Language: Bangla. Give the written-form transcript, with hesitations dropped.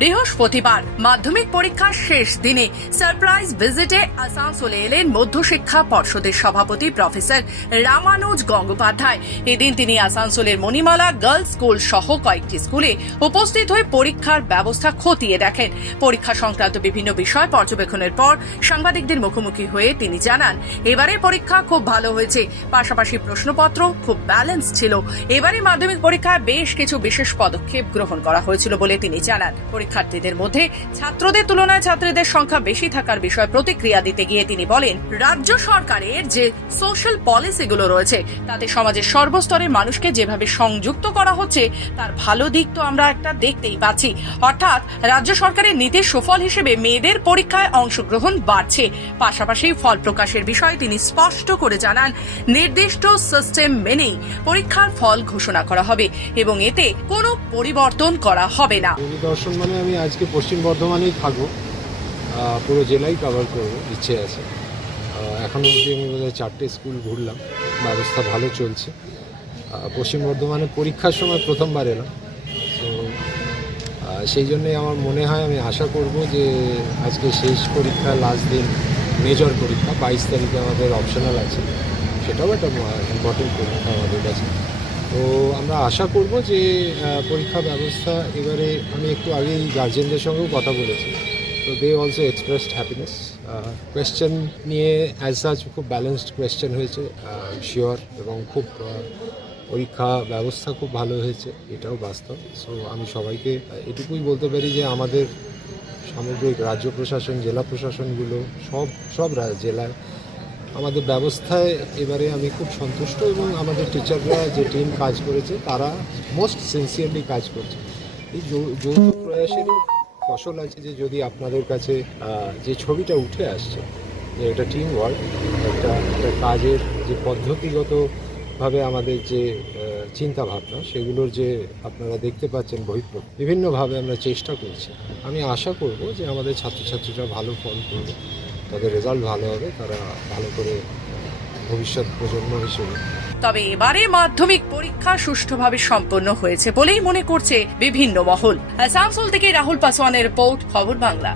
বৃহস্পতিবার মাধ্যমিক পরীক্ষার শেষ দিনে সারপ্রাইজ ভিজিটে আসানসোলে এলেন মধ্যশিক্ষা পর্ষদের সভাপতি প্রফেসর রামানুজ গঙ্গোপাধ্যায়। এদিন তিনি আসানসোলের মণিমালা গার্লস স্কুল সহ কয়েকটি স্কুলে উপস্থিত হয়ে পরীক্ষার ব্যবস্থা খতিয়ে দেখেন। পরীক্ষা সংক্রান্ত বিভিন্ন বিষয় পর্যবেক্ষণের পর সাংবাদিকদের মুখোমুখি হয়ে তিনি জানান, এবারে পরীক্ষা খুব ভালো হয়েছে, পাশাপাশি প্রশ্নপত্র খুব ব্যালেন্স ছিল। এবারে মাধ্যমিক পরীক্ষায় বেশ কিছু বিশেষ পদক্ষেপ গ্রহণ করা হয়েছিল বলে তিনি জানান। পরীক্ষার্থীদের মধ্যে ছাত্রদের তুলনায় ছাত্রীদের সংখ্যা বেশি থাকার বিষয়ে প্রতিক্রিয়া দিতে গিয়ে তিনি বলেন, রাজ্য সরকারের যে সোশ্যাল পলিসিগুলো রয়েছে তাতে সমাজের সর্বস্তরের মানুষকে যেভাবে সংযুক্ত করা হচ্ছে তার ভালো দিক তো আমরা একটা দেখতেই পাচ্ছি। অর্থাৎ রাজ্য সরকারের নীতির সুফল হিসেবে মেয়েদের পরীক্ষায় অংশগ্রহণ বাড়ছে। পাশাপাশি ফল প্রকাশের বিষয়ে তিনি স্পষ্ট করে জানান, নির্দিষ্ট সিস্টেম মেনেই পরীক্ষার ফল ঘোষণা করা হবে এবং এতে কোনো পরিবর্তন করা হবে না। পরিদর্শন মানে আমি আজকে পশ্চিম বর্ধমানেই থাকবো, পুরো জেলাই কভার করবো, ইচ্ছে আছে। এখনও অবধি আমি বোধহয় 4টে স্কুল ঘুরলাম, ব্যবস্থা ভালো চলছে। পশ্চিম বর্ধমানে পরীক্ষার সময় প্রথমবার এলাম, তো সেই জন্যই আমার মনে হয়, আমি আশা করব যে আজকে শেষ পরীক্ষা, লাস্ট দিন মেজর পরীক্ষা 22 তারিখে আমাদের অপশনাল আছে, সেটাও একটা ইম্পর্টেন্ট পরীক্ষা আমাদের কাছে। তো আমরা আশা করব যে পরীক্ষা ব্যবস্থা এবারে, আমি একটু আগেই গার্জেনদের সঙ্গেও কথা বলেছি, তো they also expressed happiness. Question নিয়ে অ্যাজ সাচ খুব ব্যালেন্সড কোয়েশ্চেন হয়েছে, শিওর, এবং খুব পরীক্ষা ব্যবস্থা খুব ভালো হয়েছে, এটাও বাস্তব। সো আমি সবাইকে এটুকুই বলতে পারি যে আমাদের সামগ্রিক রাজ্য প্রশাসন, জেলা প্রশাসনগুলো, সব জেলায় আমাদের ব্যবস্থায় এবারে আমি খুব সন্তুষ্ট, এবং আমাদের টিচাররা যে টিম কাজ করেছে তারা মোস্ট সিনসিয়ারলি কাজ করছে। এই যৌথ প্রয়াসেরই ফসল আছে যে যদি আপনাদের কাছে যে ছবিটা উঠে আসছে, যে এটা টিম ওয়ার্ক, একটা কাজের যে পদ্ধতিগতভাবে আমাদের যে চিন্তা ভাবনা, সেগুলোর যে আপনারা দেখতে পাচ্ছেন বহিঃপ্রকাশ, বিভিন্নভাবে আমরা চেষ্টা করছি। আমি আশা করব যে আমাদের ছাত্রছাত্রীরা ভালো ফল করবে, তাদের রেজাল্ট ভালো হবে, তারা ভালো করে ভবিষ্যৎ প্রজন্ম হিসেবে। তবে এবারে মাধ্যমিক পরীক্ষা সুষ্ঠুভাবে সম্পন্ন হয়েছে বলেই মনে করছে বিভিন্ন মহল। আসানসোল থেকে রাহুল পাসওয়ানের রিপোর্ট, খবর বাংলা।